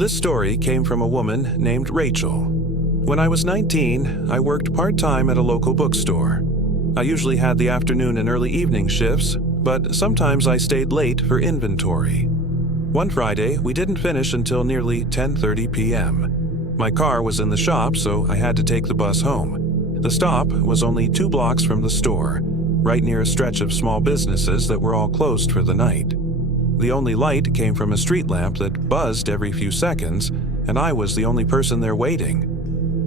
This story came from a woman named Rachel. When I was 19, I worked part-time at a local bookstore. I usually had the afternoon and early evening shifts, but sometimes I stayed late for inventory. One Friday, we didn't finish until nearly 10:30 p.m. My car was in the shop, so I had to take the bus home. The stop was only 2 blocks from the store, right near a stretch of small businesses that were all closed for the night. The only light came from a street lamp that buzzed every few seconds, and I was the only person there waiting.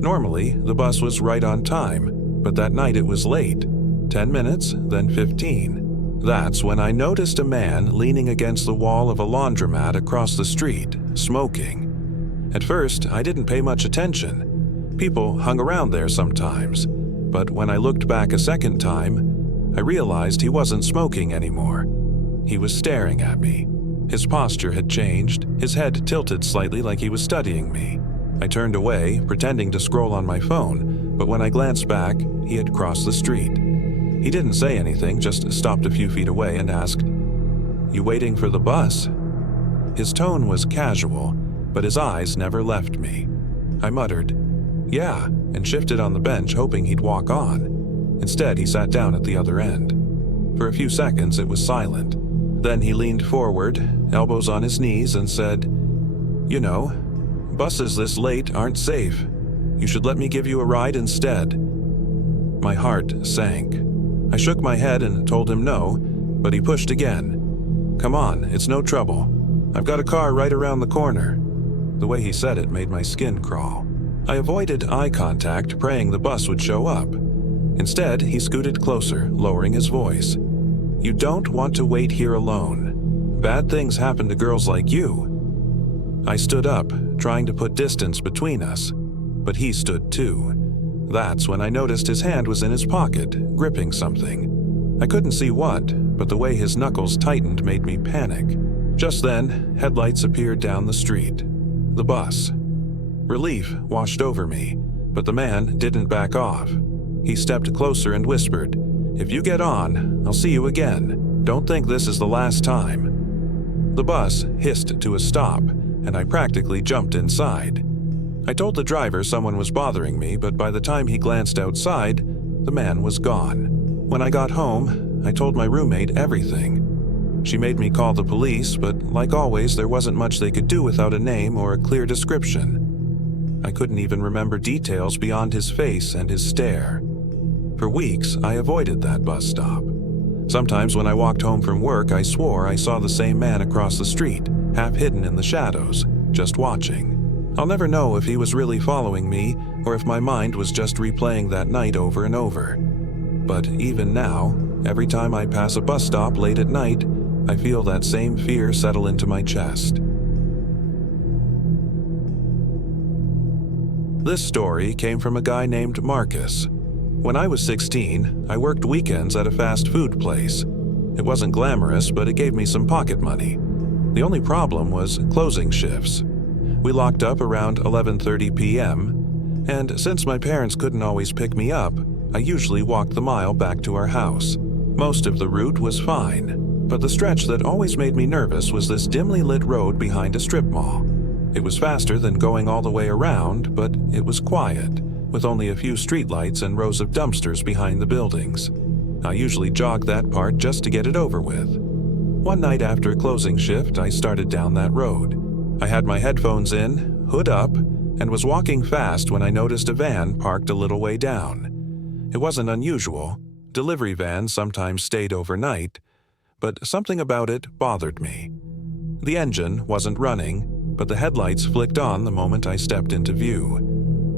Normally, the bus was right on time, but that night it was late. 10 minutes, then 15. That's when I noticed a man leaning against the wall of a laundromat across the street, smoking. At first, I didn't pay much attention. People hung around there sometimes, but when I looked back a second time, I realized he wasn't smoking anymore. He was staring at me. His posture had changed, his head tilted slightly like he was studying me. I turned away, pretending to scroll on my phone, but when I glanced back, he had crossed the street. He didn't say anything, just stopped a few feet away and asked, "You waiting for the bus?" His tone was casual, but his eyes never left me. I muttered, "Yeah," and shifted on the bench, hoping he'd walk on. Instead, he sat down at the other end. For a few seconds, it was silent. Then he leaned forward, elbows on his knees, and said, "You know, buses this late aren't safe. You should let me give you a ride instead." My heart sank. I shook my head and told him no, but he pushed again. "Come on, it's no trouble. I've got a car right around the corner." The way he said it made my skin crawl. I avoided eye contact, praying the bus would show up. Instead, he scooted closer, lowering his voice. "You don't want to wait here alone. Bad things happen to girls like you." I stood up, trying to put distance between us, but he stood too. That's when I noticed his hand was in his pocket, gripping something. I couldn't see what, but the way his knuckles tightened made me panic. Just then, headlights appeared down the street. The bus. Relief washed over me, but the man didn't back off. He stepped closer and whispered, "If you get on, I'll see you again. Don't think this is the last time." The bus hissed to a stop, and I practically jumped inside. I told the driver someone was bothering me, but by the time he glanced outside, the man was gone. When I got home, I told my roommate everything. She made me call the police, but like always, there wasn't much they could do without a name or a clear description. I couldn't even remember details beyond his face and his stare. For weeks, I avoided that bus stop. Sometimes when I walked home from work, I swore I saw the same man across the street, half hidden in the shadows, just watching. I'll never know if he was really following me or if my mind was just replaying that night over and over. But even now, every time I pass a bus stop late at night, I feel that same fear settle into my chest. This story came from a guy named Marcus. When I was 16, I worked weekends at a fast food place. It wasn't glamorous, but it gave me some pocket money. The only problem was closing shifts. We locked up around 11:30 p.m., and since my parents couldn't always pick me up, I usually walked the mile back to our house. Most of the route was fine, but the stretch that always made me nervous was this dimly lit road behind a strip mall. It was faster than going all the way around, but it was quiet, with only a few streetlights and rows of dumpsters behind the buildings. I usually jogged that part just to get it over with. One night after a closing shift, I started down that road. I had my headphones in, hood up, and was walking fast when I noticed a van parked a little way down. It wasn't unusual. Delivery vans sometimes stayed overnight, but something about it bothered me. The engine wasn't running, but the headlights flicked on the moment I stepped into view.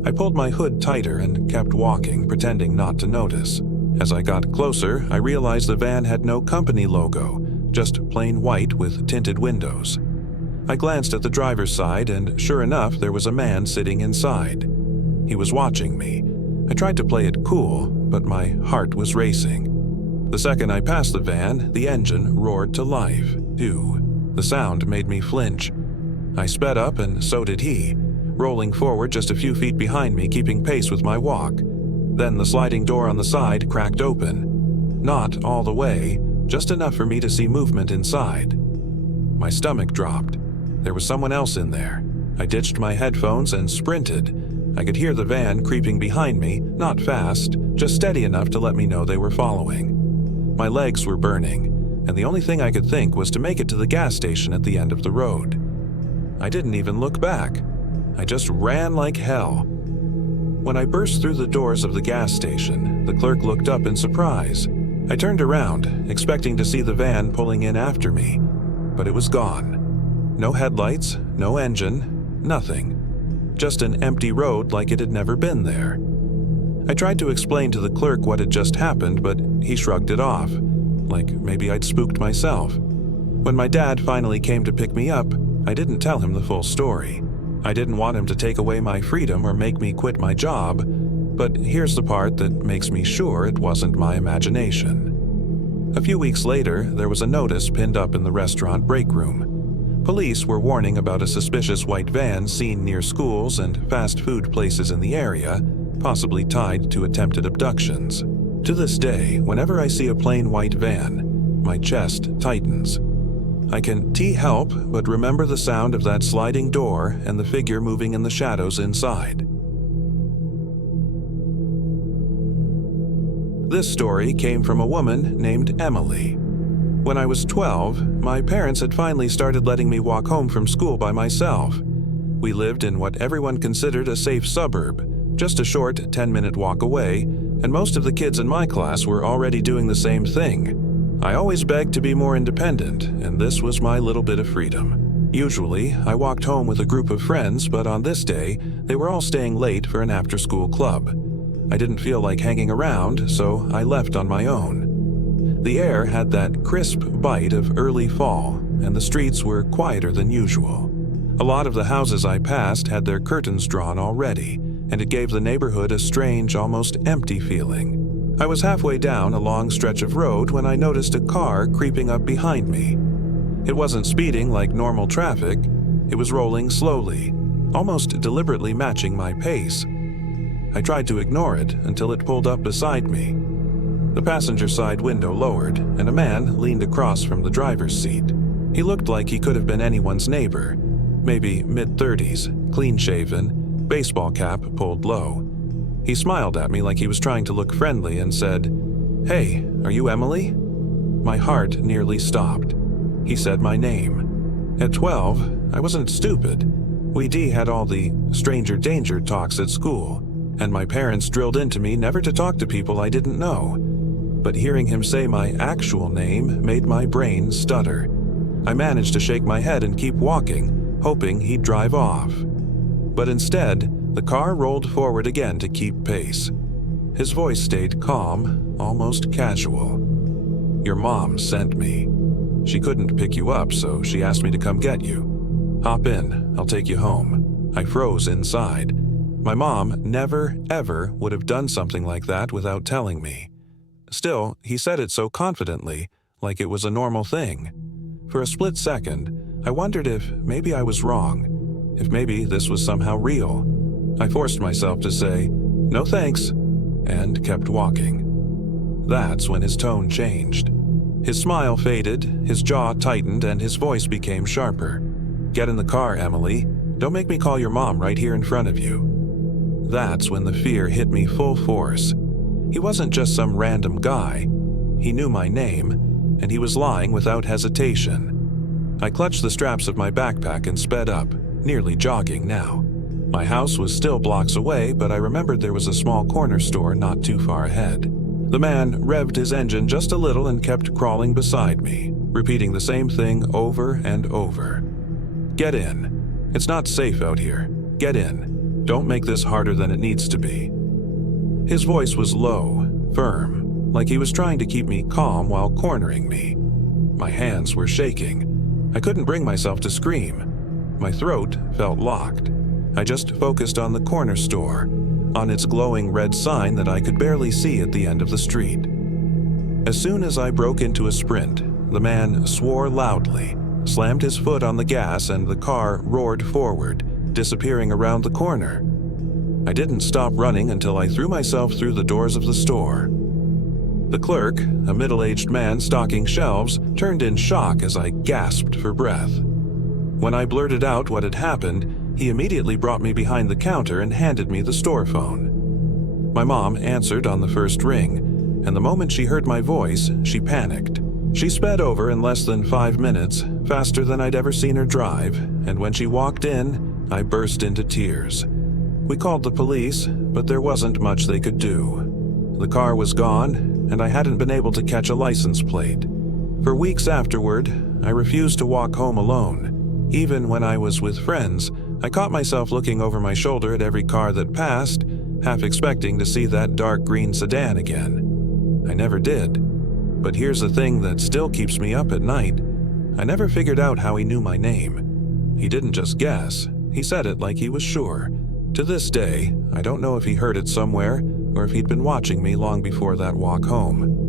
I pulled my hood tighter and kept walking, pretending not to notice. As I got closer, I realized the van had no company logo, just plain white with tinted windows. I glanced at the driver's side, and sure enough, there was a man sitting inside. He was watching me. I tried to play it cool, but my heart was racing. The second I passed the van, the engine roared to life, too. The sound made me flinch. I sped up, and so did he, rolling forward just a few feet behind me, keeping pace with my walk. Then the sliding door on the side cracked open. Not all the way, just enough for me to see movement inside. My stomach dropped. There was someone else in there. I ditched my headphones and sprinted. I could hear the van creeping behind me, not fast, just steady enough to let me know they were following. My legs were burning, and the only thing I could think was to make it to the gas station at the end of the road. I didn't even look back. I just ran like hell. When I burst through the doors of the gas station, the clerk looked up in surprise. I turned around, expecting to see the van pulling in after me, but it was gone. No headlights, no engine, nothing. Just an empty road like it had never been there. I tried to explain to the clerk what had just happened, but he shrugged it off, like maybe I'd spooked myself. When my dad finally came to pick me up, I didn't tell him the full story. I didn't want him to take away my freedom or make me quit my job, but here's the part that makes me sure it wasn't my imagination. A few weeks later, there was a notice pinned up in the restaurant break room. Police were warning about a suspicious white van seen near schools and fast food places in the area, possibly tied to attempted abductions. To this day, whenever I see a plain white van, my chest tightens. I can help but remember the sound of that sliding door and the figure moving in the shadows inside. This story came from a woman named Emily. When I was 12, my parents had finally started letting me walk home from school by myself. We lived in what everyone considered a safe suburb, just a short 10-minute walk away, and most of the kids in my class were already doing the same thing. I always begged to be more independent, and this was my little bit of freedom. Usually, I walked home with a group of friends, but on this day, they were all staying late for an after-school club. I didn't feel like hanging around, so I left on my own. The air had that crisp bite of early fall, and the streets were quieter than usual. A lot of the houses I passed had their curtains drawn already, and it gave the neighborhood a strange, almost empty feeling. I was halfway down a long stretch of road when I noticed a car creeping up behind me. It wasn't speeding like normal traffic. It was rolling slowly, almost deliberately matching my pace. I tried to ignore it until it pulled up beside me. The passenger side window lowered, and a man leaned across from the driver's seat. He looked like he could have been anyone's neighbor, maybe mid-30s, clean-shaven, baseball cap pulled low. He smiled at me like he was trying to look friendly and said, "Hey, are you Emily?" My heart nearly stopped. He said my name. At 12, I wasn't stupid. We had all the stranger danger talks at school, and my parents drilled into me never to talk to people I didn't know. But hearing him say my actual name made my brain stutter. I managed to shake my head and keep walking, hoping he'd drive off. But instead, the car rolled forward again to keep pace. His voice stayed calm, almost casual. "Your mom sent me. She couldn't pick you up, so she asked me to come get you. Hop in, I'll take you home." I froze inside. My mom never, ever would have done something like that without telling me. Still, he said it so confidently, like it was a normal thing. For a split second, I wondered if maybe I was wrong, if maybe this was somehow real. I forced myself to say, "No thanks," and kept walking. That's when his tone changed. His smile faded, his jaw tightened, and his voice became sharper. "Get in the car, Emily. Don't make me call your mom right here in front of you." That's when the fear hit me full force. He wasn't just some random guy. He knew my name, and he was lying without hesitation. I clutched the straps of my backpack and sped up, nearly jogging now. My house was still blocks away, but I remembered there was a small corner store not too far ahead. The man revved his engine just a little and kept crawling beside me, repeating the same thing over and over. "Get in. It's not safe out here. Get in. Don't make this harder than it needs to be." His voice was low, firm, like he was trying to keep me calm while cornering me. My hands were shaking. I couldn't bring myself to scream. My throat felt locked. I just focused on the corner store, on its glowing red sign that I could barely see at the end of the street. As soon as I broke into a sprint, the man swore loudly, slammed his foot on the gas, and the car roared forward, disappearing around the corner. I didn't stop running until I threw myself through the doors of the store. The clerk, a middle-aged man stocking shelves, turned in shock as I gasped for breath. When I blurted out what had happened, He immediately brought me behind the counter and handed me the store phone. My mom answered on the first ring, and the moment she heard my voice, she panicked. She sped over in less than 5 minutes, faster than I'd ever seen her drive, and when she walked in, I burst into tears. We called the police, but there wasn't much they could do. The car was gone, and I hadn't been able to catch a license plate. For weeks afterward, I refused to walk home alone. Even when I was with friends, I caught myself looking over my shoulder at every car that passed, half expecting to see that dark green sedan again. I never did. But here's the thing that still keeps me up at night. I never figured out how he knew my name. He didn't just guess, he said it like he was sure. To this day, I don't know if he heard it somewhere or if he'd been watching me long before that walk home.